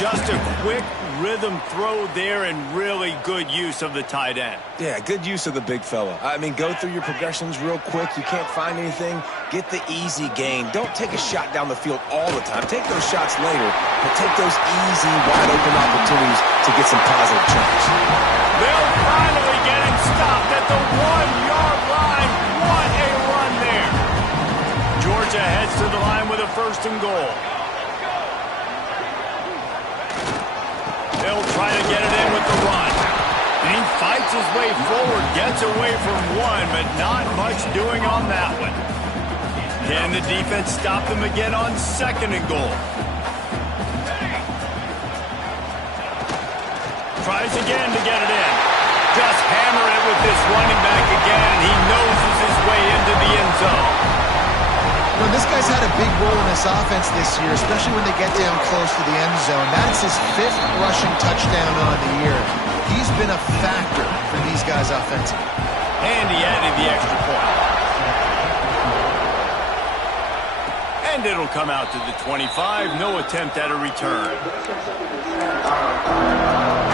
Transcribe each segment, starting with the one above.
Just a quick rhythm throw there and really good use of the tight end. Yeah, good use of the big fella. I mean, go through your progressions real quick. You can't find anything. Get the easy gain. Don't take a shot down the field all the time. Take those shots later, but take those easy, wide-open opportunities to get some positive chunks. They'll finally get him stopped at the 1-yard line. What a run there. Georgia heads to the line with a 1st and goal. They'll try to get it in with the run. And he fights his way forward, gets away from one, but not much doing on that one. Can the defense stop them again on 2nd and goal? Tries again to get it in. Just hammer it with this running back again, and he noses his way into the end zone. Well, this guy's had a big role in this offense this year, especially when they get down close to the end zone. That's his 5th rushing touchdown on the year. He's been a factor for these guys offensively. And he added the extra point. And it'll come out to the 25. No attempt at a return.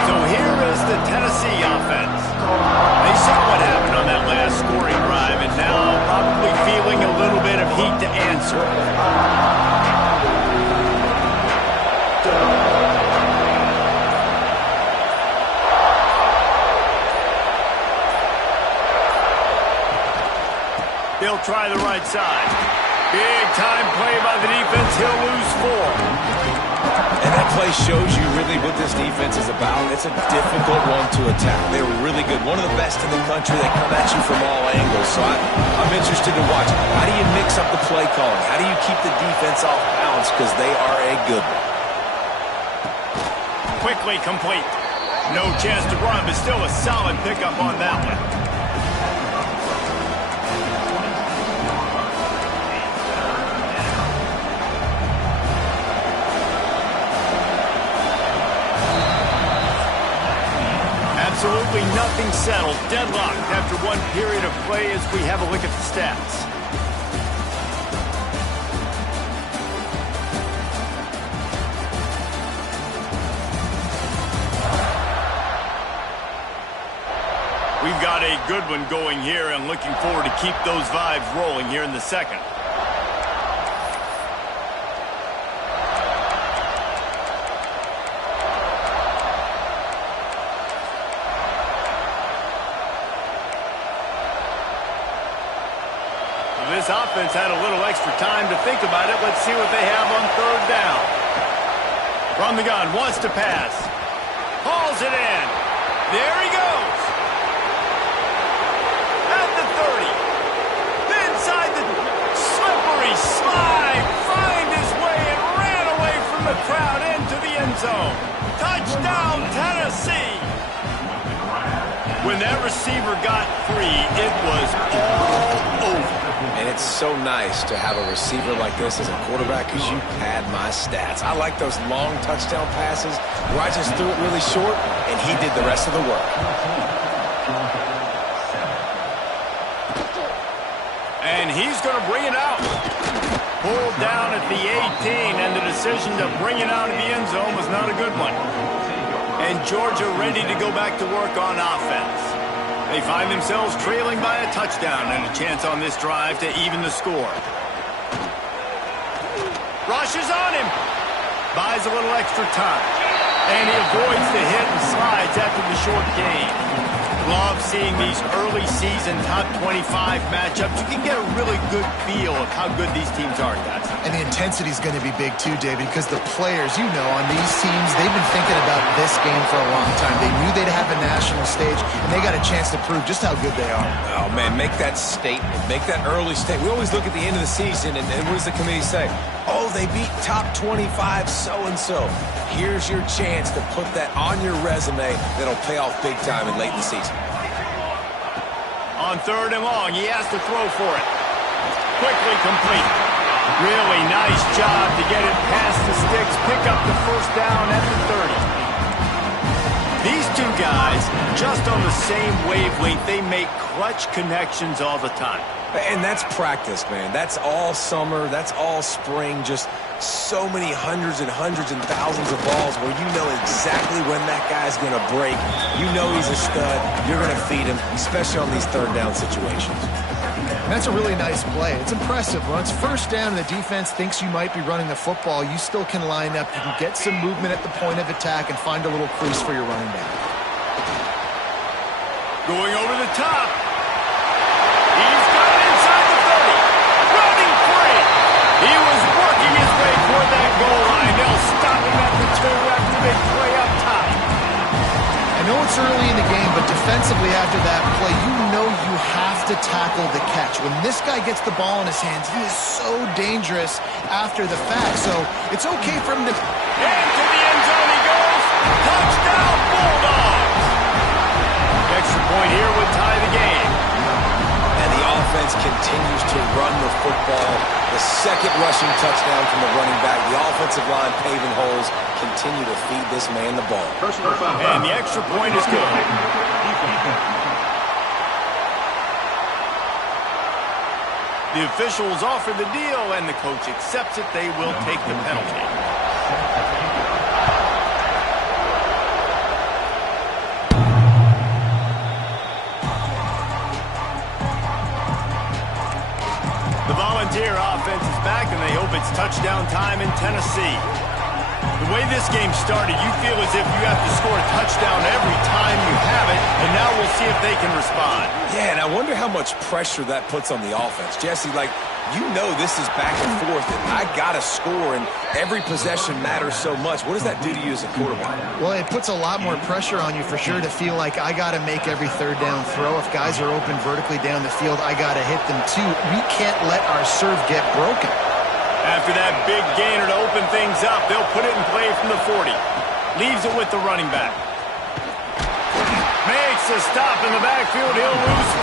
So here is the Tennessee offense. They saw what happened on that last scoring drive, and now probably feeling a little bit of heat to answer. They'll try the right side. Big time play by the defense. He'll lose 4. And that play shows you really what this defense is about. It's a difficult one to attack. They're really good. One of the best in the country. They come at you from all angles. So I'm interested to watch. How do you mix up the play calling? How do you keep the defense off balance? Because they are a good one. Quickly complete. No chance to run, but still a solid pickup on that one. Absolutely nothing settled. Deadlocked after one period of play as we have a look at the stats. We've got a good one going here and looking forward to keep those vibes rolling here in the 2nd. This offense had a little extra time to think about it. Let's see what they have on 3rd down. From the gun, wants to pass. Hauls it in. There he goes. At the 30. Inside the slippery slide. Find his way and ran away from the crowd into the end zone. Touchdown, Tennessee. When that receiver got free, it was all over. And it's so nice to have a receiver like this as a quarterback because you pad my stats. I like those long touchdown passes where I just threw it really short and he did the rest of the work. And he's going to bring it out. Pulled down at the 18, and the decision to bring it out of the end zone was not a good one. And Georgia ready to go back to work on offense. They find themselves trailing by a touchdown and a chance on this drive to even the score. Rushes on him. Buys a little extra time. And he avoids the hit and slides after the short gain. Love seeing these early season top 25 matchups. You can get a really good feel of how good these teams are, guys. And the intensity is going to be big too, David, because the players, you know, on these teams, they've been thinking about this game for a long time. They knew they'd have a national stage, and they got a chance to prove just how good they are. Oh, man, make that statement. Make that early statement. We always look at the end of the season, and what does the committee say? Oh, they beat top 25 so-and-so. Here's your chance to put that on your resume that'll pay off big time and late in the season. On 3rd and long, he has to throw for it. Quickly complete. Really nice job to get it past the sticks, pick up the 1st down at the 30. These two guys, just on the same wavelength, they make clutch connections all the time. And that's practice, man. That's all summer. That's all spring. Just so many hundreds and thousands of balls where you know exactly when that guy's going to break. You know he's a stud. You're going to feed him, especially on these third down situations. That's a really nice play. It's impressive. Once first down and the defense thinks you might be running the football, you still can line up. You can get some movement at the point of attack and find a little crease for your running back. Going over the top. He's got it inside the 30. Running free. He was working his way toward that goal line. They'll stop him at the 2 after the big play up top. I know it's early in the game, but defensively after that play, you know you have to tackle the catch. When this guy gets the ball in his hands, he is so dangerous after the fact. So it's okay for him to... And to the end zone he goes. Touchdown, Bulldogs. Extra point here would tie the game. And the offense continues to run the football. The second rushing touchdown from the running back. The offensive line paving holes. Continue to feed this man the ball. And the extra point is good. The officials offer the deal, and the coach accepts it. They will take the penalty. The Volunteer offense is back, and they hope it's touchdown time in Tennessee. The way this game started, you feel as if you have to score a touchdown every time you have it, and now we'll see if they can respond. Yeah, and I wonder how much pressure that puts on the offense. Jesse, like, you know this is back and forth, and I got to score, and every possession matters so much. What does that do to you as a quarterback? Well, it puts a lot more pressure on you for sure to feel like I got to make every third down throw. If guys are open vertically down the field, I got to hit them too. We can't let our serve get broken. After that big gainer to open things up, they'll put it in play from the 40. Leaves it with the running back. Makes a stop in the backfield. He'll lose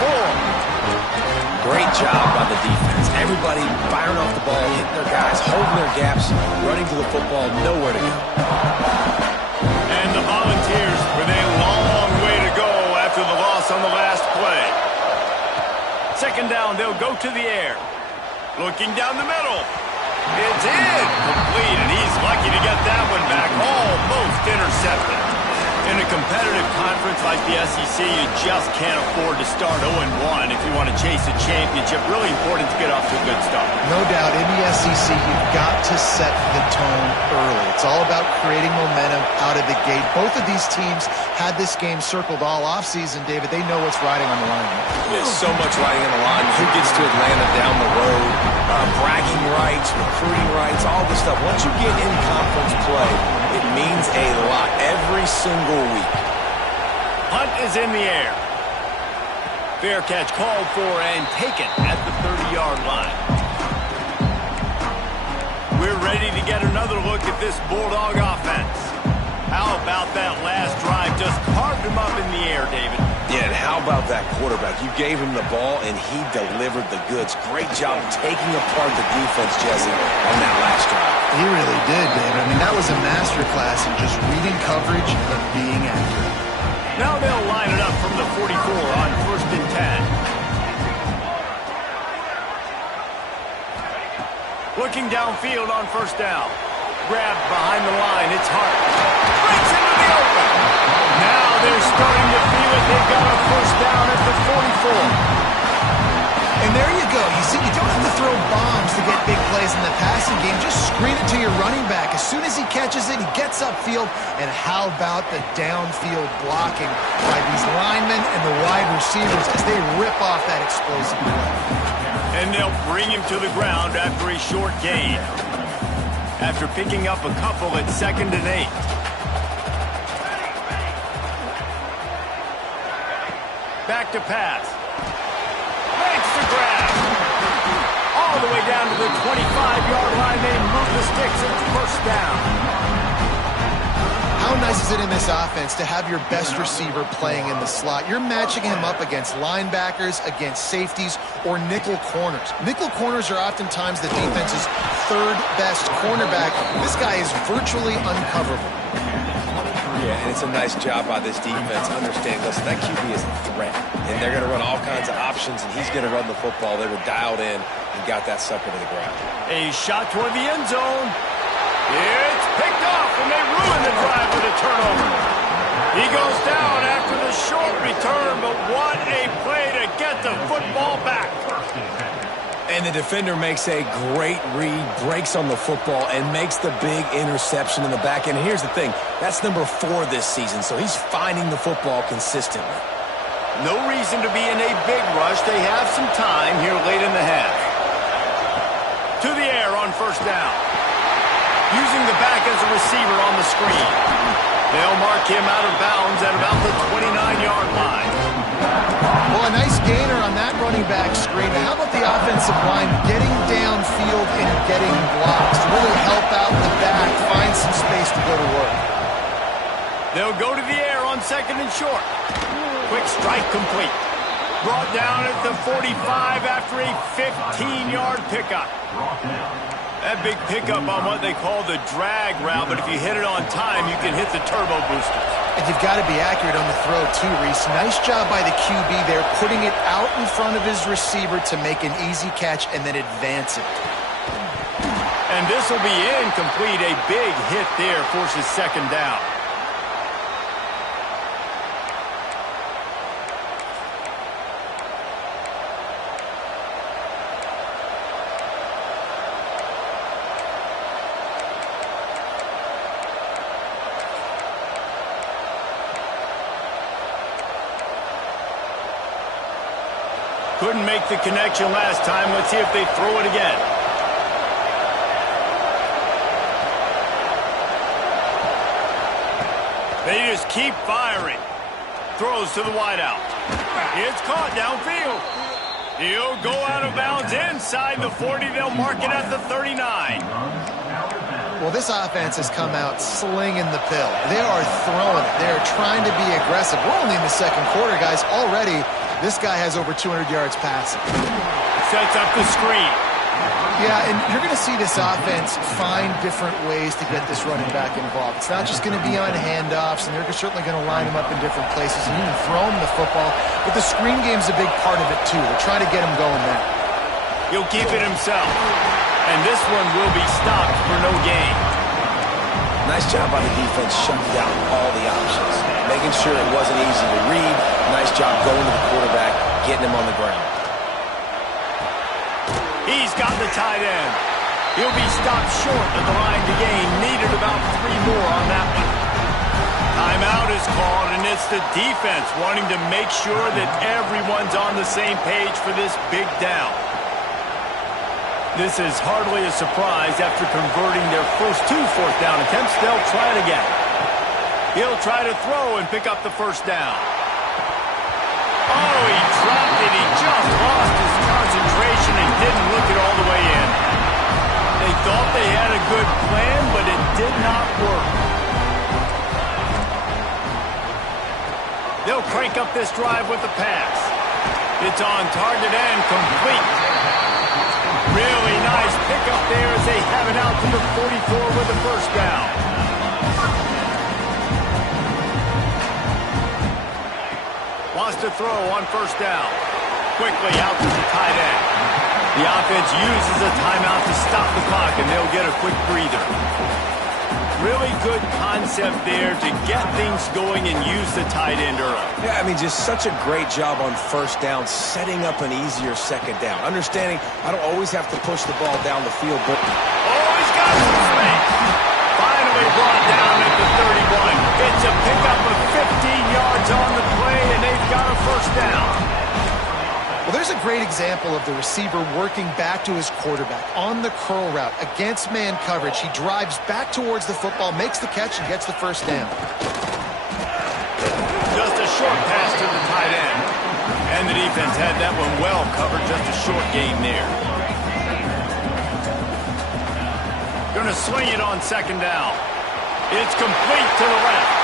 4. Great job by the defense. Everybody firing off the ball, hitting their guys, holding their gaps, running to the football, nowhere to go. And the Volunteers with a long way to go after the loss on the last play. Second down, they'll go to the air. Looking down the middle. It's in. Complete, and he's lucky to get that one back. Almost intercepted. In a competitive conference like the SEC, you just can't afford to start 0-1 if you want to chase a championship. Really important to get off to a good start. No doubt, in the SEC, you've got to set the tone early. It's all about creating momentum out of the gate. Both of these teams had this game circled all offseason, David. They know what's riding on the line. There's so much riding on the line. Who gets to Atlanta down the road? Bragging rights, recruiting rights, all this stuff. Once you get in conference play, it means a lot every single week. Hunt is in the air. Fair catch called for and taken at the 30-yard line. We're ready to get another look at this Bulldog offense. How about that last drive? Just carved him up in the air, David. Yeah, and how about that quarterback? You gave him the ball, and he delivered the goods. Great job taking apart the defense, Jesse, on that last drive. He really did, David. I mean, that was a masterclass in just reading coverage and being accurate. Now they'll line it up from the 44 on 1st and 10. Looking downfield on 1st down. Grabbed behind the line. It's Hart. Breaks into the open. Now they're starting to feel it. They've got a 1st down at the 44. And there you go. You see, you don't have to throw bombs to get big plays in the passing game. Just screen it to your running back. As soon as he catches it, he gets upfield. And how about the downfield blocking by these linemen and the wide receivers as they rip off that explosive play. And they'll bring him to the ground after a short gain. After picking up a couple at 2nd and 8. Back to pass. Makes the grab. All the way down to the 25-yard line. They move the sticks. It's 1st down. How nice is it in this offense to have your best receiver playing in the slot? You're matching him up against linebackers, against safeties, or nickel corners. Nickel corners are oftentimes the defense's 3rd best cornerback. This guy is virtually uncoverable. Yeah, and it's a nice job by this defense. Understand, listen, that QB is a threat, and they're going to run all kinds of options, and he's going to run the football. They were dialed in and got that sucker to the ground. A shot toward the end zone. It's picked off, and they ruin the drive with a turnover. He goes down after the short return, but what a play to get the football back. And the defender makes a great read, breaks on the football, and makes the big interception in the back end. And here's the thing, that's number 4 this season, so he's finding the football consistently. No reason to be in a big rush. They have some time here late in the half. To the air on first down. Using the back as a receiver on the screen. They'll mark him out of bounds at about the 29-yard line. Well, a nice gainer on that running back screen. How about the offensive line getting downfield and getting blocks to really help out the back, find some space to go to work? They'll go to the air on second and short. Quick strike complete. Brought down at the 45 after a 15-yard pickup. That big pickup on what they call the drag route, but if you hit it on time, you can hit the turbo boosters. And you've got to be accurate on the throw, too, Reese. Nice job by the QB there, putting it out in front of his receiver to make an easy catch and then advance it. And this will be incomplete. A big hit there forces second down. Couldn't make the connection last time. Let's see if they throw it again. They just keep firing. Throws to the wideout. It's caught downfield. He'll go out of bounds inside the 40. They'll mark it at the 39. Well, this offense has come out slinging the pill. They are throwing it. They are trying to be aggressive. We're only in the second quarter, guys. Already, this guy has over 200 yards passing. Sets up the screen. Yeah, and you're going to see this offense find different ways to get this running back involved. It's not just going to be on handoffs, and they're certainly going to line him up in different places and even throw him the football. But the screen game's a big part of it, too. They're trying to get him going there. He'll keep it himself. And this one will be stopped for no gain. Nice job by the defense shutting down all the options, making sure it wasn't easy to read. Nice job going to the quarterback, getting him on the ground. He's got the tight end. He'll be stopped short of the line to gain. Needed about 3 more on that one. Timeout is called, and it's the defense wanting to make sure that everyone's on the same page for this big down. This is hardly a surprise. After converting their first 2 fourth-down attempts, they'll try it again. He'll try to throw and pick up the first down. Oh, he dropped it. He just lost his concentration and didn't look it all the way in. They thought they had a good plan, but it did not work. They'll crank up this drive with the pass. It's on target and complete. Really nice pickup there as they have it out to the 44 with the first down. Wants to throw on first down. Quickly out to the tight end. The offense uses a timeout to stop the clock, and they'll get a quick breather. Really good concept there to get things going and use the tight end early. Yeah, I mean, just such a great job on first down, setting up an easier second down. Understanding I don't always have to push the ball down the field, but... Oh, he's got some space. Finally brought down at the 31. It's a pickup of 15 yards on the play, and they've got a first down. Well, there's a great example of the receiver working back to his quarterback on the curl route against man coverage. He drives back towards the football, makes the catch, and gets the first down. Just a short pass to the tight end. And the defense had that one well covered, just a short gain there. Going to swing it on second down. It's complete to the left.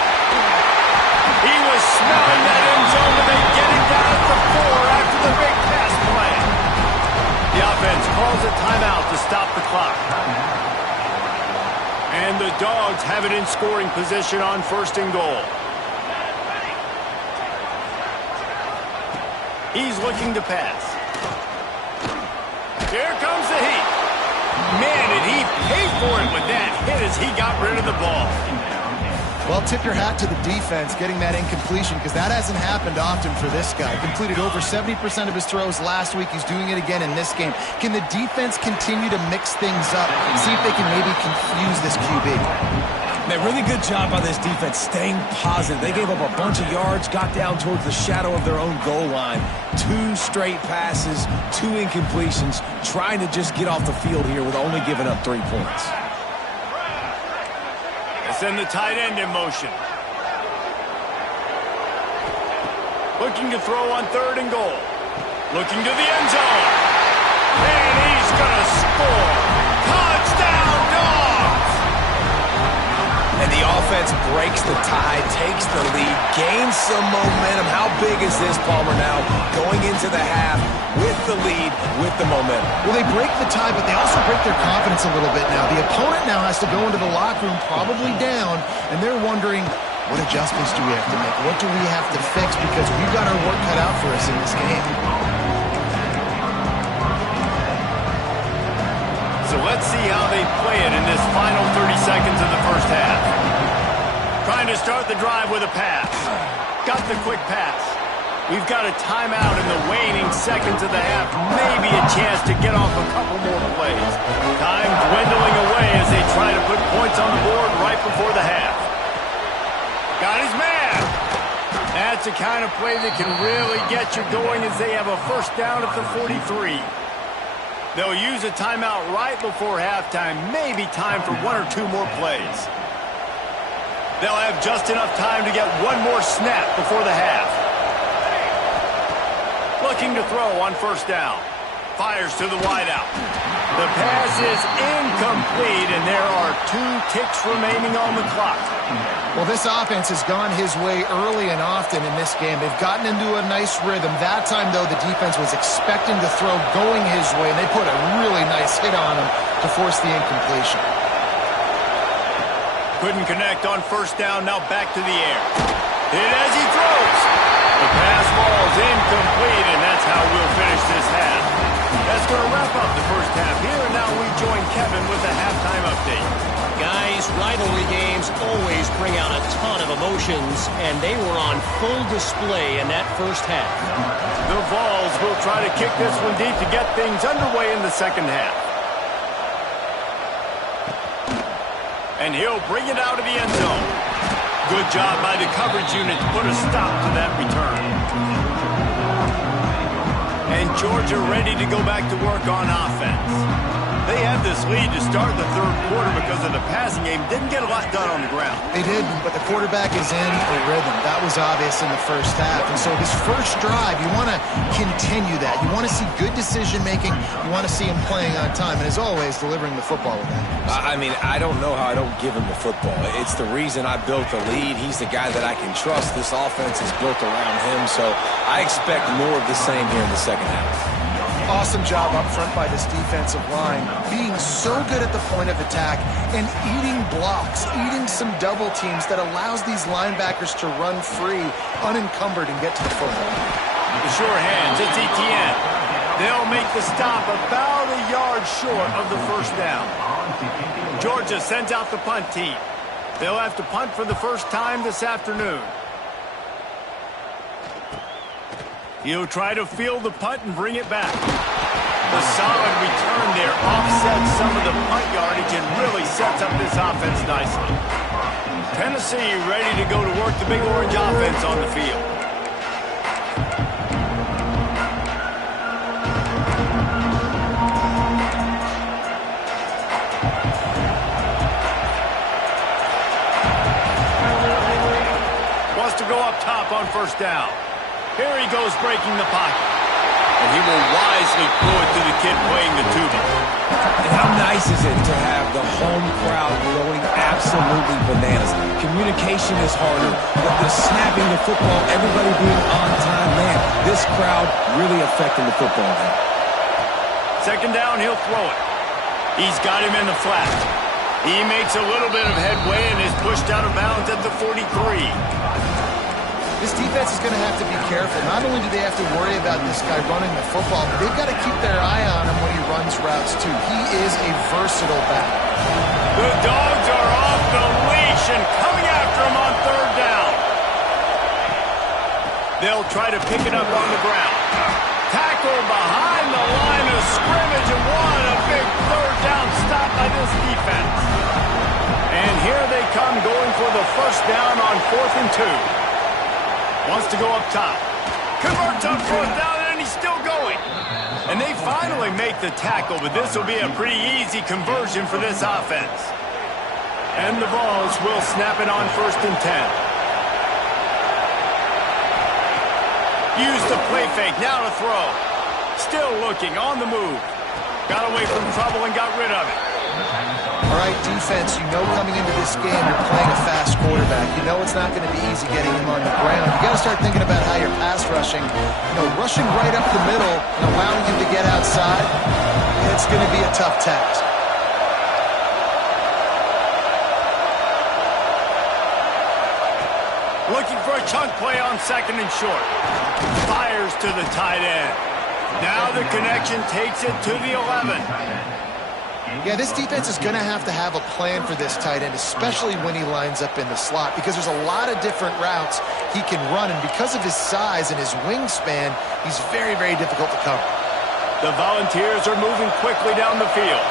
He was smelling that end zone, but they get it down at the 4 after the big pass play. The offense calls a timeout to stop the clock. And the Dogs have it in scoring position on 1st and goal. He's looking to pass. Here comes the heat. Man, did he pay for it with that hit as he got rid of the ball. Well, tip your hat to the defense getting that incompletion, because that hasn't happened often for this guy. Completed over 70% of his throws last week. He's doing it again in this game. Can the defense continue to mix things up, see if they can maybe confuse this QB? Man, really good job by this defense staying positive. They gave up a bunch of yards, got down towards the shadow of their own goal line. 2 straight passes, 2 incompletions, trying to just get off the field here with only giving up 3 points. Send the tight end in motion. Looking to throw on 3rd and goal. Looking to the end zone. And he's going to score. Touchdown, Dogs! And the offense breaks the tie, takes the lead, gains some momentum. How big is this, Palmer, now going into the half with the lead, with the momentum? Well, they break the tie, but they also break their confidence a little bit now. The opponent now has to go into the locker room probably down, and they're wondering, what adjustments do we have to make? What do we have to fix? Because we've got our work cut out for us in this game. So let's see how they play it in this final 30 seconds of the first half. Trying to start the drive with a pass. Got the quick pass. We've got a timeout in the waning seconds of the half. Maybe a chance to get off a couple more plays. Time dwindling away as they try to put points on the board right before the half. Got his man. That's the kind of play that can really get you going as they have a 1st down at the 43. They'll use a timeout right before halftime. Maybe time for 1 or 2 more plays. They'll have just enough time to get 1 more snap before the half. Looking to throw on 1st down. Fires to the wideout. The pass is incomplete, and there are 2 ticks remaining on the clock. Well, this offense has gone his way early and often in this game. They've gotten into a nice rhythm. That time, though, the defense was expecting the throw going his way, and they put a really nice hit on him to force the incompletion. Couldn't connect on 1st down, now back to the air. Hit as he throws. The pass falls incomplete, and that's how we'll finish this half. That's going to wrap up the first half here, and now we join Kevin with the halftime update. Guys, rivalry games always bring out a ton of emotions, and they were on full display in that first half. The Vols will try to kick this one deep to get things underway in the second half. And he'll bring it out of the end zone. Good job by the coverage unit to put a stop to that return. And Georgia ready to go back to work on offense. They had this lead to start the 3rd quarter because of the passing game. Didn't get a lot done on the ground. They did, but the quarterback is in a rhythm. That was obvious in the first half. And so this first drive, you want to continue that. You want to see good decision-making. You want to see him playing on time. And as always, delivering the football with that. I mean, I don't know how I don't give him the football. It's the reason I built the lead. He's the guy that I can trust. This offense is built around him. So I expect more of the same here in the second half. Awesome job up front by this defensive line, being so good at the point of attack and eating blocks, eating some double teams that allows these linebackers to run free, unencumbered, and get to the football. The sure hands, it's Etienne. They'll make the stop about a yard short of the 1st down. Georgia sends out the punt team. They'll have to punt for the first time this afternoon. He'll try to field the punt and bring it back. The solid return there offsets some of the punt yardage and really sets up this offense nicely. Tennessee ready to go to work the Big Orange offense on the field. Wants to go up top on 1st down. Here he goes breaking the pocket. And he will wisely throw it to the kid playing the tuba. And how nice is it to have the home crowd going absolutely bananas? Communication is harder, but the snapping the football, everybody being on time, man, this crowd really affecting the football game. 2nd down, he'll throw it. He's got him in the flat. He makes a little bit of headway and is pushed out of bounds at the 43. This defense is going to have to be careful. Not only do they have to worry about this guy running the football, but they've got to keep their eye on him when he runs routes, too. He is a versatile back. The Dogs are off the leash and coming after him on third down. They'll try to pick it up on the ground. Tackle behind the line of scrimmage, and what a big third down stop by this defense. And here they come going for the first down on 4th and 2. Wants to go up top. Converts on 4th down, and he's still going. And they finally make the tackle, but this will be a pretty easy conversion for this offense. And the Vols will snap it on 1st and 10. Used the play fake, now to throw. Still looking, on the move. Got away from trouble and got rid of it. All right, defense, you know coming into this game you're playing a fast quarterback. You know it's not going to be easy getting him on the ground. You got to start thinking about how you're pass rushing. Rushing right up the middle and allowing him to get outside, it's going to be a tough task. Looking for a chunk play on 2nd and short. Fires to the tight end. Now the connection takes it to the 11. Yeah, this defense is going to have a plan for this tight end, especially when he lines up in the slot, because there's a lot of different routes he can run, and because of his size and his wingspan, he's very, very difficult to cover. The Volunteers are moving quickly down the field.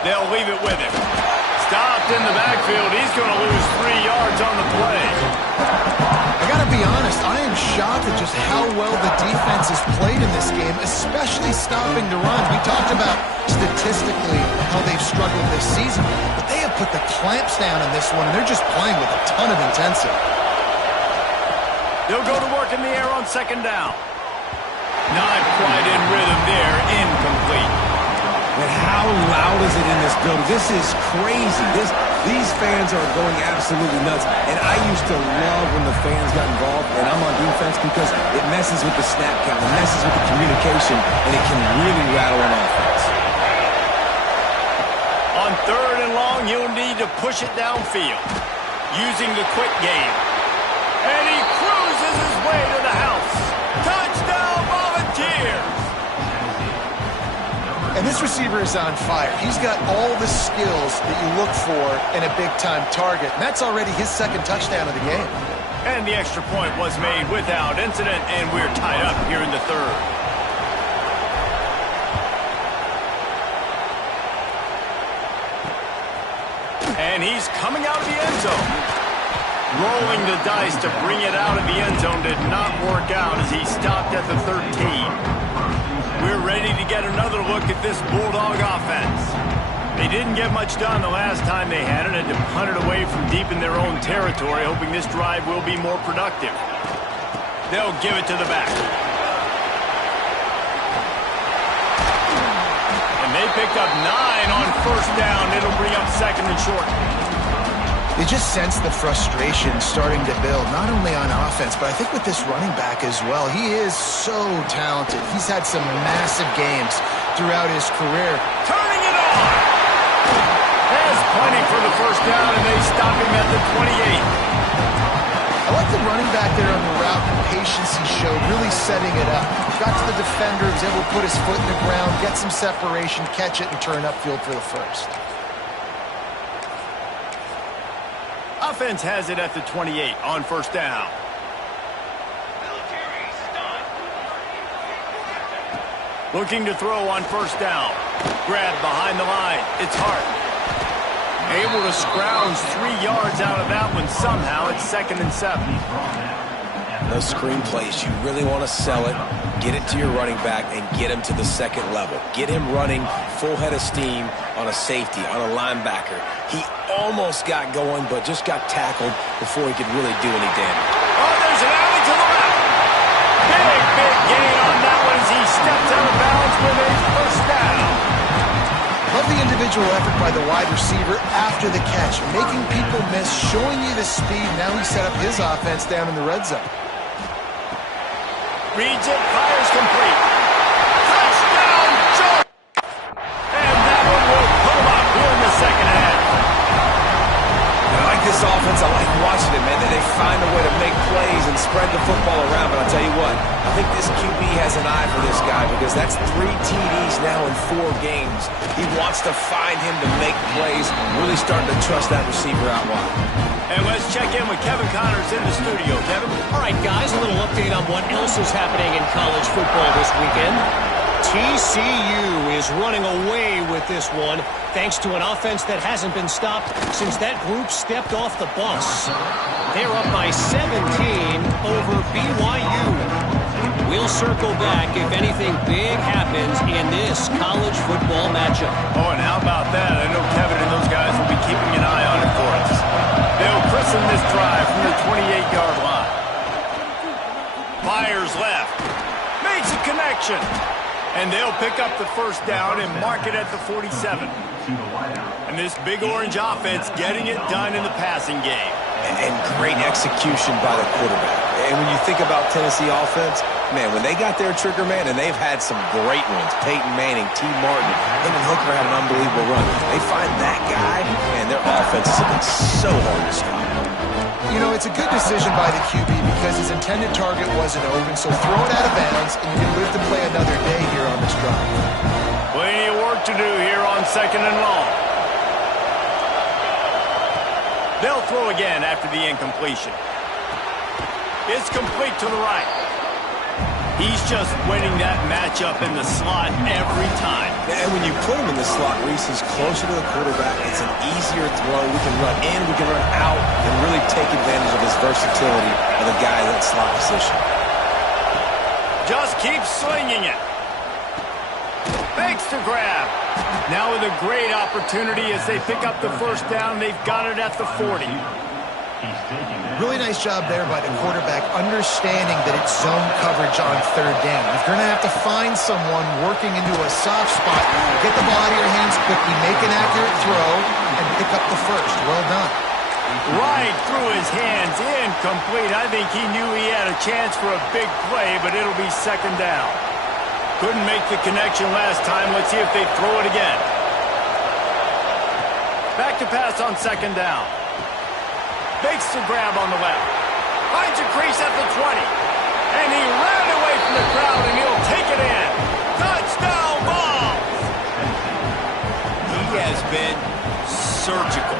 They'll leave it with him. Stopped in the backfield. He's going to lose 3 yards on the play. I got to be honest, I am shocked at just how well the defense has played in this game, especially stopping the run. We talked about statistically how they've struggled this season, but they have put the clamps down in this one, and they're just playing with a ton of intensity. They'll go to work in the air on 2nd down. Not quite in rhythm there. Incomplete. And how loud is it in this building? This is crazy. These fans are going absolutely nuts. And I used to love when the fans got involved, and I'm on defense because it messes with the snap count, it messes with the communication, and it can really rattle an offense. On 3rd and long, he'll need to push it downfield, using the quick game. And he cruises his way to the house. Touchdown, Volunteers! And this receiver is on fire. He's got all the skills that you look for in a big-time target. And that's already his 2nd touchdown of the game. And the extra point was made without incident, and we're tied up here in the 3rd. And he's coming out of the end zone. Rolling the dice to bring it out of the end zone did not work out as he stopped at the 13. We're ready to get another look at this Bulldog offense. They didn't get much done the last time they had it, and to punt it away from deep in their own territory, hoping this drive will be more productive. They'll give it to the back. And they picked up 9 on 1st down. It'll bring up 2nd and short. You just sense the frustration starting to build, not only on offense, but I think with this running back as well. He is so talented. He's had some massive games throughout his career. Turning it on! Has plenty for the first down, and they stop him at the 28. I like the running back there on the route and patience he showed, really setting it up. Got to the defender, was able to put his foot in the ground, get some separation, catch it, and turn upfield for the first. Offense has it at the 28 on 1st down. Looking to throw on 1st down. Grab behind the line. It's Hart. Able to scrounge 3 yards out of that one somehow. It's 2nd and 7. Those screen plays, you really want to sell it, get it to your running back, and get him to the 2nd level. Get him running full head of steam on a safety, on a linebacker. He almost got going, but just got tackled before he could really do any damage. Oh, there's an alley to the left. Big gain on that one as he steps out of bounds with a 1st down. Love the individual effort by the wide receiver after the catch, making people miss, showing you the speed. Now he set up his offense down in the red zone. Reads it, fires complete. Touchdown, spread the football around, but I'll tell you what, I think this QB has an eye for this guy because that's 3 TDs now in 4 games. He wants to find him to make plays, really starting to trust that receiver out wide. And let's check in with Kevin Connors in the studio. Kevin? All right, guys, a little update on what else is happening in college football this weekend. TCU is running away with this one thanks to an offense that hasn't been stopped since that group stepped off the bus. They're up by 17 over BYU. We'll circle back if anything big happens in this college football matchup. Oh, and how about that? I know Kevin and those guys will be keeping an eye on it for us. They'll christen this drive from the 28-yard line. Fires left. Makes a connection. And they'll pick up the first down and mark it at the 47. And this big orange offense getting it done in the passing game. And great execution by the quarterback. And when you think about Tennessee offense, man, when they got their trigger man, and they've had some great ones, Peyton Manning, T. Martin, Hendon Hooker had an unbelievable run. They find that guy, and their offense has been so hard to stop. You know, it's a good decision by the QB because his intended target wasn't open, so throw it out of bounds, and you can live to play another day here on this drive. Plenty of work to do here on 2nd and long. They'll throw again after the incompletion. It's complete to the right. He's just winning that matchup in the slot every time. And when you put him in the slot, Reese is closer to the quarterback. It's an easier throw. We can run in, we can run out, and really take advantage of his versatility of the guy in that slot position. Just keep slinging it. Fakes to grab. Now with a great opportunity as they pick up the first down. They've got it at the 40. Really nice job there by the quarterback, understanding that it's zone coverage on 3rd down. If you're going to have to find someone working into a soft spot, get the ball out of your hands quickly, make an accurate throw, and pick up the first. Well done. Right through his hands, incomplete. I think he knew he had a chance for a big play, but it'll be 2nd down. Couldn't make the connection last time. Let's see if they throw it again. Back to pass on 2nd down. Makes the grab on the left. Finds a crease at the 20. And he ran away from the crowd, and he'll take it in. Touchdown ball! He has been surgical.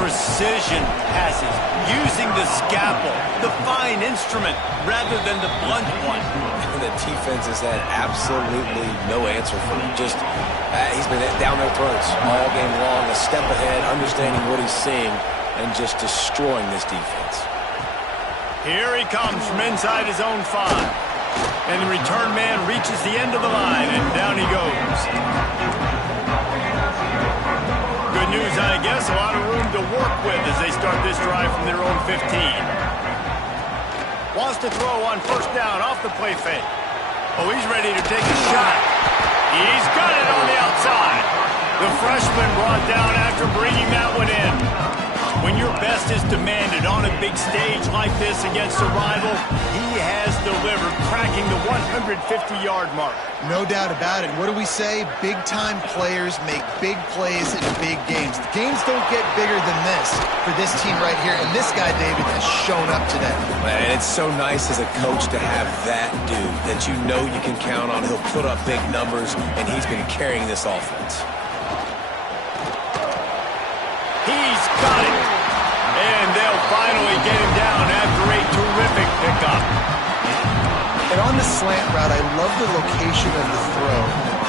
Precision passes. Using the scalpel, the fine instrument, rather than the blunt one. And the defense has had absolutely no answer for him. Just, he's been down their throats all game long, a step ahead, understanding what he's seeing, and just destroying this defense. Here he comes from inside his own 5. And the return man reaches the end of the line, and down he goes. Good news, I guess. A lot of room to work with as they start this drive from their own 15. Wants to throw on 1st down off the play fake. Oh, he's ready to take a shot. He's got it on the outside. The freshman brought down after bringing that one in. When your best is demanded on a big stage like this against a rival, he has delivered, cracking the 150-yard mark. No doubt about it. What do we say? Big-time players make big plays in big games. The games don't get bigger than this for this team right here, and this guy, David, has shown up today. And it's so nice as a coach to have that dude that you know you can count on. He'll put up big numbers, and he's been carrying this offense. He's got it. And they'll finally get him down after a terrific pickup. And on the slant route, I love the location of the throw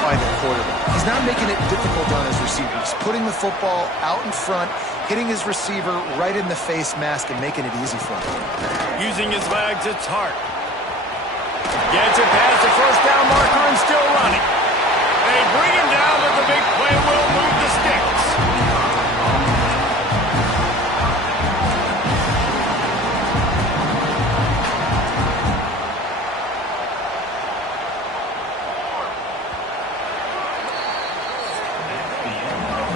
by the quarterback. He's not making it difficult on his receiver. He's putting the football out in front, hitting his receiver right in the face mask and making it easy for him. Using his legs, it's hard. Gets it past the first down marker and still running. They bring him down, but the big play will move the sticks.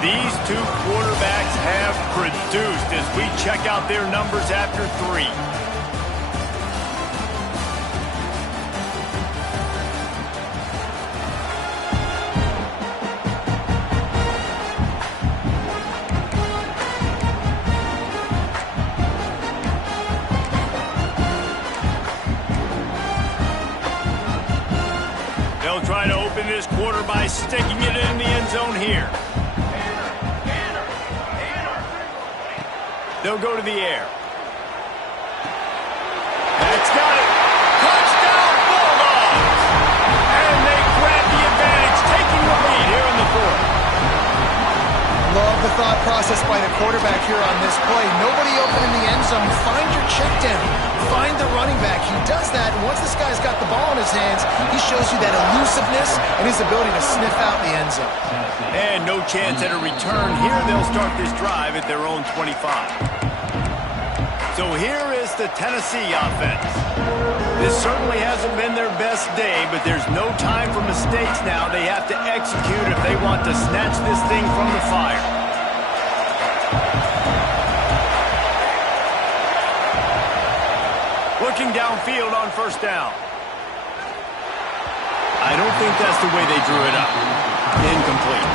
These two quarterbacks have produced as we check out their numbers after 3. They'll try to open this quarter by sticking it in the end zone here. They'll go to the air. That's got it. Touchdown Bulldogs! And they grab the advantage, taking the lead here in the fourth. Love the thought process by the quarterback here on this play. Nobody open in the end zone. Find your check down. Find the running back. He does that, and once this guy's got the ball in his hands, he shows you that elusiveness and his ability to sniff out the end zone. And no chance at a return here. They'll start this drive at their own 25. So here is the Tennessee offense. This certainly hasn't been their best day, but there's no time for mistakes now. They have to execute if they want to snatch this thing from the fire. Looking downfield on first down. I don't think that's the way they drew it up. Incomplete.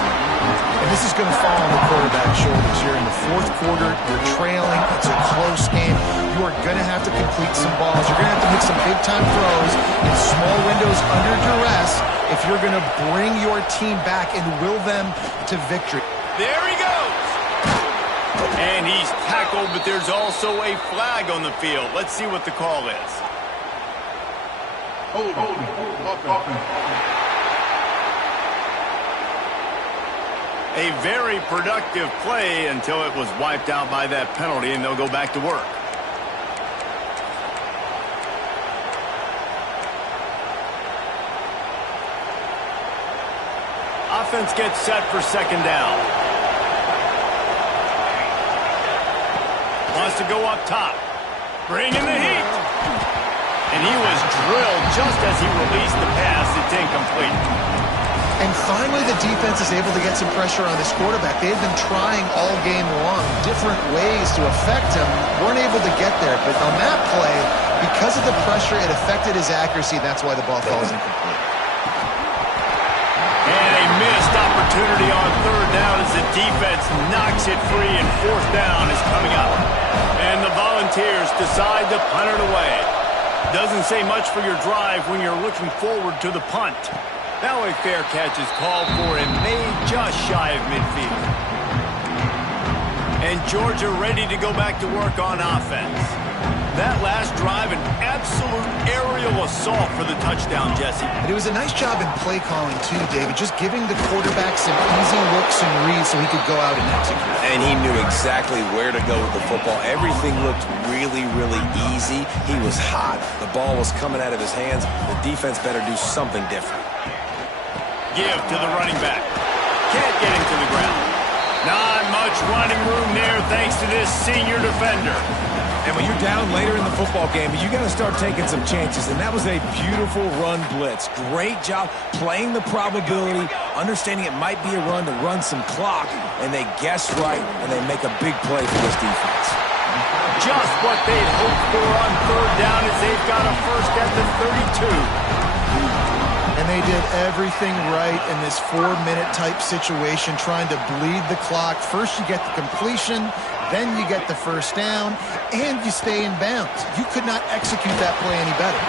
And this is going to fall on the quarterback's shoulders. You're in the fourth quarter. You're trailing. It's a close game. You are going to have to complete some balls. You're going to have to make some big-time throws in small windows under duress if you're going to bring your team back and will them to victory. There he goes. And he's tackled, but there's also a flag on the field. Let's see what the call is. Hold on. A very productive play until it was wiped out by that penalty, and they'll go back to work. Offense gets set for second down. Wants to go up top. Bring in the heat. And he was drilled just as he released the pass. It's incomplete. And finally, the defense is able to get some pressure on this quarterback. They've been trying all game long different ways to affect him. Weren't able to get there. But on that play, because of the pressure, it affected his accuracy. That's why the ball falls incomplete. And a missed opportunity on third down as the defense knocks it free, and fourth down is coming up. And the Volunteers decide to punt it away. Doesn't say much for your drive when you're looking forward to the punt. Now a fair catch is called for and made just shy of midfield. And Georgia ready to go back to work on offense. That last drive, an absolute aerial assault for the touchdown, Jesse. But it was a nice job in play calling, too, David. Just giving the quarterback some easy looks and reads so he could go out and execute. And he knew exactly where to go with the football. Everything looked really, really easy. He was hot. The ball was coming out of his hands. The defense better do something different. Give to the running back. Can't get him to the ground. Not much running room there thanks to this senior defender. And when you're down later in the football game, you got to start taking some chances. And that was a beautiful run blitz. Great job playing the probability, understanding it might be a run to run some clock. And they guess right, and they make a big play for this defense. Just what they'd hoped for on third down as they've got a first at the 32. And they did everything right in this 4-minute type situation, trying to bleed the clock. First you get the completion, then you get the first down, and you stay in bounds. You could not execute that play any better.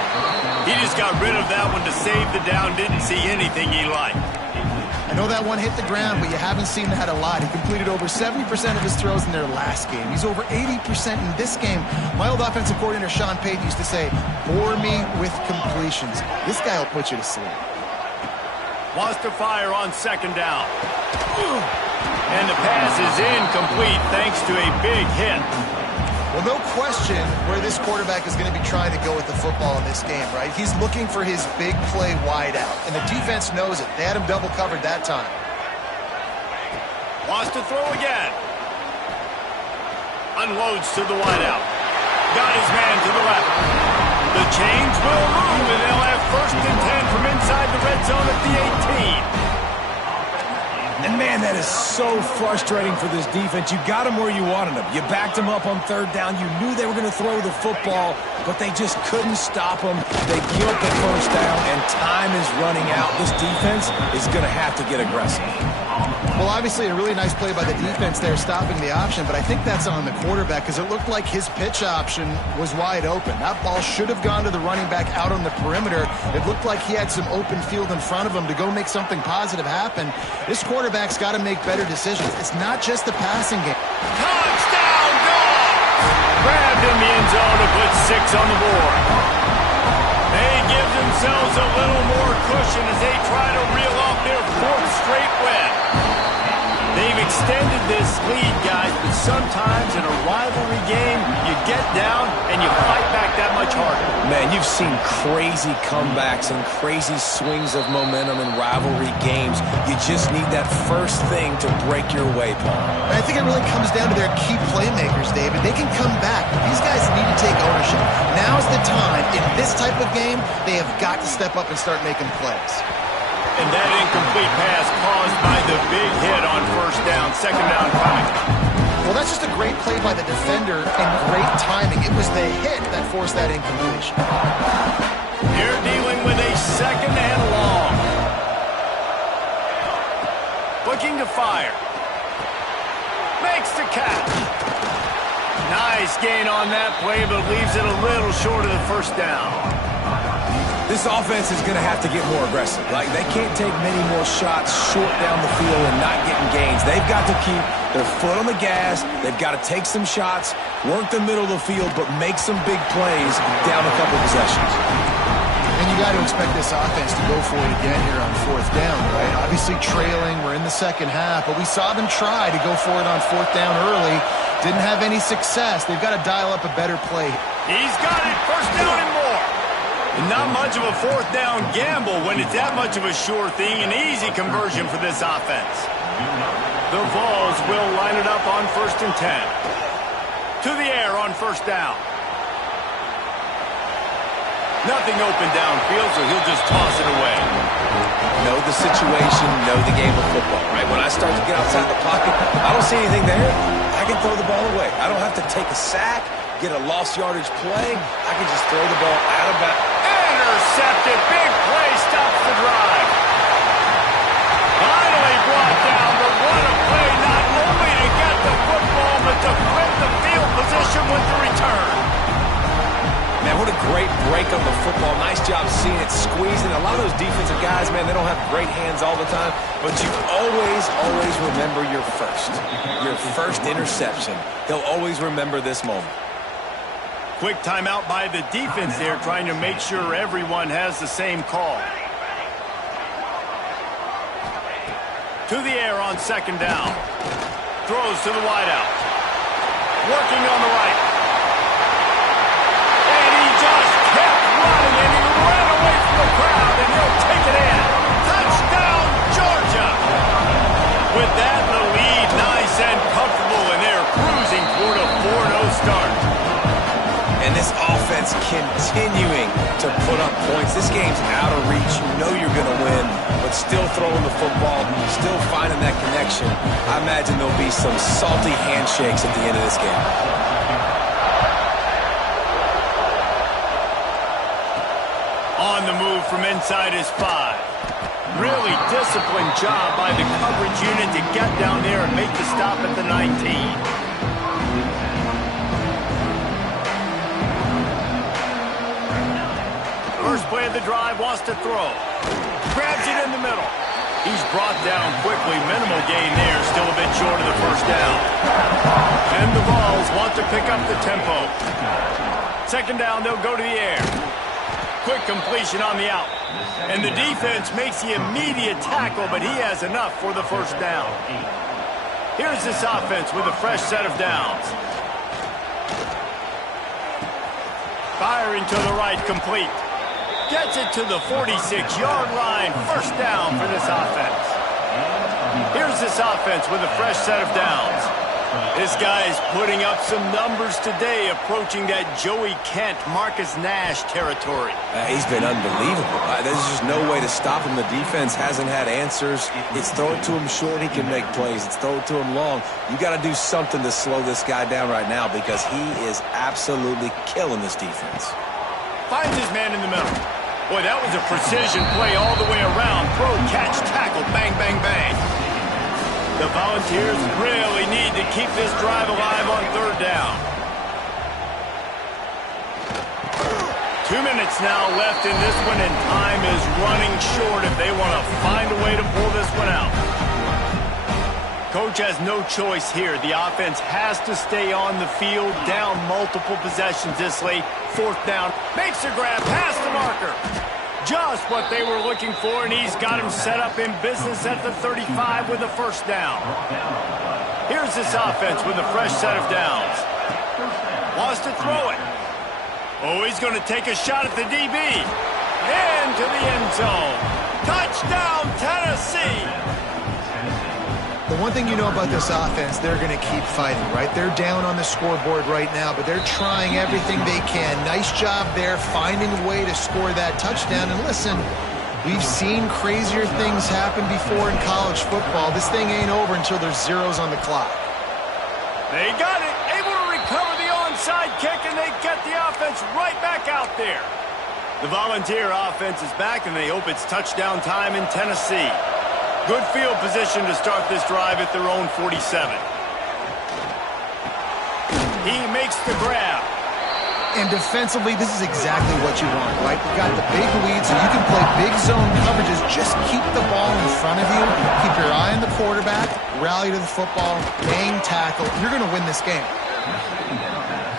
He just got rid of that one to save the down, didn't see anything he liked. I know that one hit the ground, but you haven't seen that a lot. He completed over 70% of his throws in their last game. He's over 80% in this game. My old offensive coordinator, Sean Payton, used to say, bore me with completions. This guy will put you to sleep. Wants to fire on second down. And the pass is incomplete thanks to a big hit. Well, no question where this quarterback is going to be trying to go with the football in this game, right? He's looking for his big play wide out, and the defense knows it. They had him double covered that time. Wants to throw again. Unloads to the wideout. Got his man to the left. The chains will move, and they'll have first and 10 from inside the red zone at the 18. And, man, that is so frustrating for this defense. You got them where you wanted them. You backed them up on third down. You knew they were going to throw the football, but they just couldn't stop them. They give up the first down, and time is running out. This defense is going to have to get aggressive. Well, obviously a really nice play by the defense there, stopping the option, but I think that's on the quarterback because it looked like his pitch option was wide open. That ball should have gone to the running back out on the perimeter. It looked like he had some open field in front of him to go make something positive happen. This quarterback's got to make better decisions. It's not just the passing game. Touchdown, Dogs! Grabbed in the end zone to put 6 on the board. They give themselves a little more cushion as they try to reel off their 4th straight win. They've extended this lead, guys, but sometimes in a rivalry game, you get down and you fight back that much harder. Man, you've seen crazy comebacks and crazy swings of momentum in rivalry games. You just need that first thing to break your way, Paul. I think it really comes down to their key playmakers, David. They can come back, but these guys need to take ownership. Now's the time. In this type of game, they have got to step up and start making plays. And that incomplete pass caused by the big hit on 1st down, 2nd down coming. Well, that's just a great play by the defender and great timing. It was the hit that forced that incompletion. They're dealing with a 2nd and long. Looking to fire. Makes the catch. Nice gain on that play, but leaves it a little short of the 1st down. This offense is going to have to get more aggressive. Like, they can't take many more shots short down the field and not getting gains. They've got to keep their foot on the gas. They've got to take some shots, work the middle of the field, but make some big plays down a couple possessions. And you got to expect this offense to go for it again here on 4th down, right? Obviously trailing. We're in the 2nd half, but we saw them try to go for it on 4th down early. Didn't have any success. They've got to dial up a better play. He's got it. 1st down and more. Not much of a 4th down gamble when it's that much of a sure thing. An easy conversion for this offense. The Vols will line it up on 1st and 10. To the air on 1st down. Nothing open downfield, so he'll just toss it away. Know the situation, know the game of football, right? When I start to get outside the pocket, I don't see anything there. I can throw the ball away. I don't have to take a sack, get a lost yardage play. I can just throw the ball out of bounds. Intercepted. Big play. Stops the drive. Finally brought down, but what a play. Not only to get the football, but to flip the field position with the return. Man, what a great break on the football. Nice job seeing it squeezing. A lot of those defensive guys, man, they don't have great hands all the time, but you always remember your first interception. He'll always remember this moment. Quick timeout by the defense there, trying to make sure everyone has the same call. To the air on 2nd down. Throws to the wideout. Working on the right. And he just kept running, and he ran away from the crowd, and he'll take it in. Touchdown, Georgia! With that, the lead nice and comfortable, and they're cruising toward a 4-0 start. And this offense continuing to put up points. This game's out of reach. You know you're going to win, but still throwing the football, still finding that connection. I imagine there'll be some salty handshakes at the end of this game. On the move from inside his 5. Really disciplined job by the coverage unit to get down there and make the stop at the 19. First play of the drive, wants to throw. Grabs it in the middle. He's brought down quickly. Minimal gain there. Still a bit short of the 1st down. And the Vols want to pick up the tempo. 2nd down, they'll go to the air. Quick completion on the out. And the defense makes the immediate tackle, but he has enough for the 1st down. Here's this offense with a fresh set of downs. Firing to the right, complete. Gets it to the 46-yard line. 1st down for this offense. Here's this offense with a fresh set of downs. This guy's putting up some numbers today, approaching that Joey Kent, Marcus Nash territory. He's been unbelievable. There's just no way to stop him. The defense hasn't had answers. It's throw it to him short, he can make plays. It's throw it to him long. You got to do something to slow this guy down right now because he is absolutely killing this defense. Finds his man in the middle. Boy, that was a precision play all the way around. Throw, catch, tackle, bang, bang, bang. The Volunteers really need to keep this drive alive on third down. 2 minutes now left in this one, and time is running short if they want to find a way to pull this one out. Coach has no choice here. The offense has to stay on the field, down multiple possessions this late. Fourth down, makes a grab, past the marker. Just what they were looking for, and he's got him set up in business at the 35 with a first down. Here's this offense with a fresh set of downs. Wants to throw it. Oh, he's going to take a shot at the DB. Into the end zone. Touchdown, Tennessee. The one thing you know about this offense, they're going to keep fighting, right? They're down on the scoreboard right now, but they're trying everything they can. Nice job there, finding a way to score that touchdown. And listen, we've seen crazier things happen before in college football. This thing ain't over until there's zeros on the clock. They got it. Able to recover the onside kick, and they get the offense right back out there. The Volunteer offense is back, and they hope it's touchdown time in Tennessee. Good field position to start this drive at their own 47. He makes the grab. And defensively, this is exactly what you want, right? You got the big lead, so you can play big zone coverages. Just keep the ball in front of you. Keep your eye on the quarterback. Rally to the football. Bang tackle. You're going to win this game.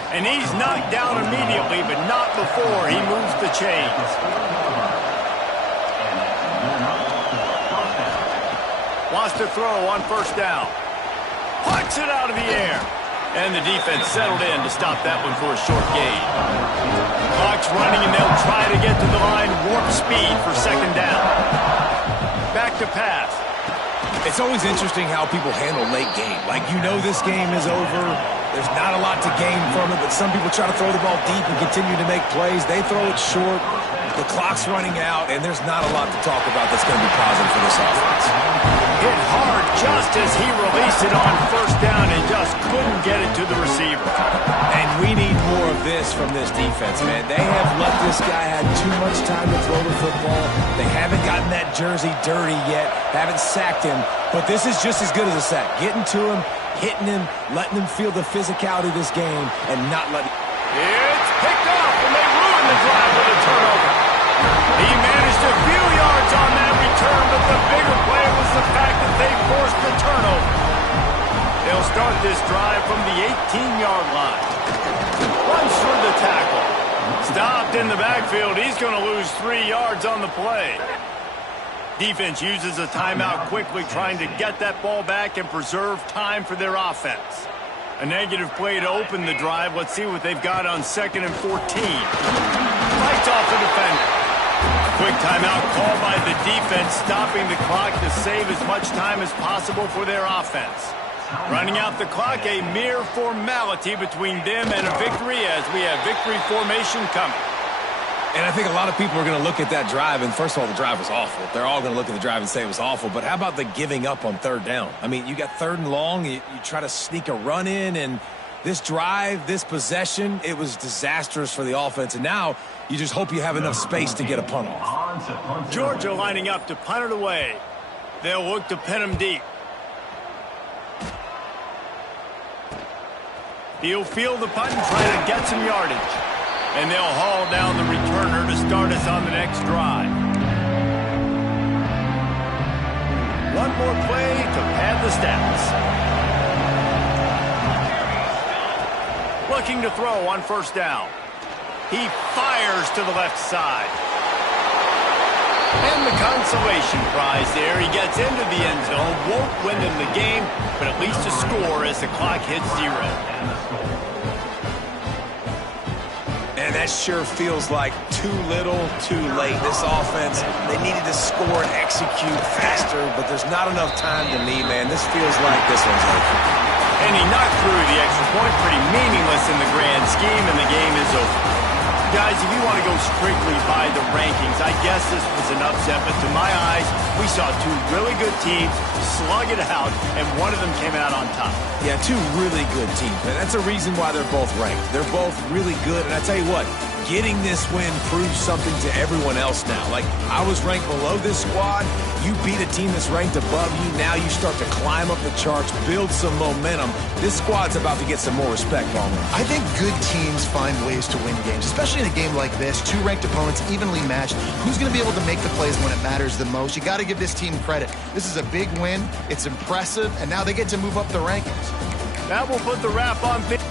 And he's knocked down immediately, but not before he moves the chains. Wants to throw on first down. Pucks it out of the air. And the defense settled in to stop that one for a short gain. Clock's running, and they'll try to get to the line warp speed for second down. Back to pass. It's always interesting how people handle late game. Like, you know this game is over. There's not a lot to gain from it, but some people try to throw the ball deep and continue to make plays. They throw it short. The clock's running out, and there's not a lot to talk about that's going to be positive for this offense. Hit hard just as he released it on first down and just couldn't get it to the receiver. And we need more of this from this defense, man. They have let this guy have too much time to throw the football. They haven't gotten that jersey dirty yet, haven't sacked him, but this is just as good as a sack. Getting to him, hitting him, letting him feel the physicality of this game, and not letting... It's picked off, and they ruined the drive with a turnover. He managed a few yards on that return, but the bigger play was the fact that they forced the turnover. They'll start this drive from the 18-yard line. Runs through the tackle. Stopped in the backfield. He's going to lose 3 yards on the play. Defense uses a timeout quickly, trying to get that ball back and preserve time for their offense. A negative play to open the drive. Let's see what they've got on 2nd and 14. Fights off the defender. Quick timeout called by the defense, stopping the clock to save as much time as possible for their offense. Running out the clock, a mere formality between them and a victory, as we have victory formation coming. And I think a lot of people are going to look at that drive, and first of all, the drive was awful. They're all going to look at the drive and say it was awful, but how about the giving up on third down? I mean, you got 3rd and long, you try to sneak a run in, and this drive, this possession, it was disastrous for the offense, and now you just hope you have enough space to get a punt off. Georgia lining up to punt it away. They'll look to pin him deep. He'll field the punt and try to get some yardage. And they'll haul down the returner to start us on the next drive. One more play to pad the stats. Looking to throw on first down. He fires to the left side. And the consolation prize there. He gets into the end zone. Won't win them the game, but at least a score as the clock hits 0. And that sure feels like too little, too late. This offense, they needed to score and execute faster, but there's not enough time to me, man. This feels like this one's over. And he knocked through the extra point, pretty meaningless in the grand scheme, and the game is over. Guys, if you want to go strictly by the rankings, I guess this was an upset, but to my eyes, we saw 2 really good teams slug it out, and one of them came out on top. Yeah, 2 really good teams, man. That's a reason why they're both ranked. They're both really good, and I tell you what, getting this win proves something to everyone else now. Like, I was ranked below this squad. You beat a team that's ranked above you. Now you start to climb up the charts, build some momentum. This squad's about to get some more respect, Palmer. I think good teams find ways to win games, especially in a game like this. Two ranked opponents, evenly matched. Who's going to be able to make the plays when it matters the most? You got to give this team credit. This is a big win. It's impressive, and now they get to move up the rankings. That will put the wrap on things.